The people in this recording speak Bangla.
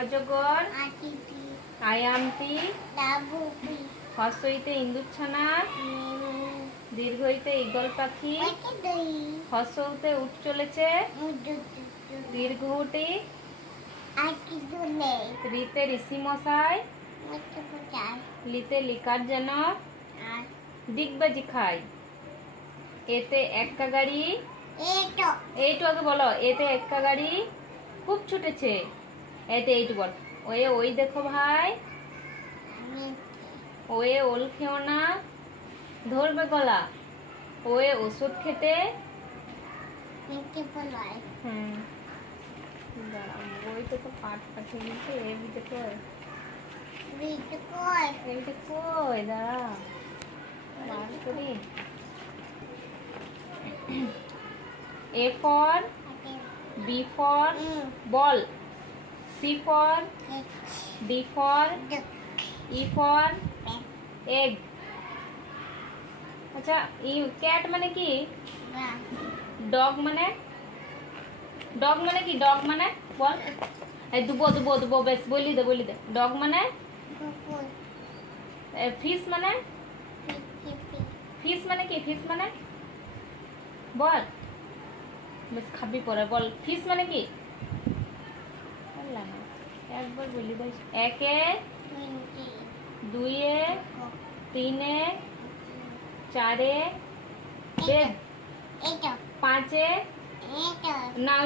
অজগর, আয়ামটি, হর্ষইতে ইন্দুর ছানা, দীর্ঘইতে ঈগল পাখি, হর্ষউতে উঠ চলেছে, দীর্ঘউটি, রিতে ঋষি মশাই, লিতে লিকার যেন, ডিগবাজি খায়। এতে এক্কা গাড়ি, এইটু আগে বলো। এতে এক্কা গাড়ি খুব ছুটেছে। এতে এইটু বল। ওয়ে ওই দেখো ভাই, ওয়ে ওল খেও না, ধরবে গলা। ওয়ে ওষুধ খেতে, বইতে তো পাঠ পাঠিয়ে দিচ্ছে। এইটা কই দাঁড়া বার করি। A for B for ball, C for D for E for egg। আচ্ছা ক্যাট মানে কি? ডগ মানে কি? ডগ মানে বল। এই দুবো বেশ বলি দে। ডগ মানে? ফিশ মানে কি? ফিশ মানে বল, বেশ খাবি পরে বল। ফিশ মানে কি? একবার বলি দে। একে, দুইয়ে, তিনে, চারে, পাঁচে, না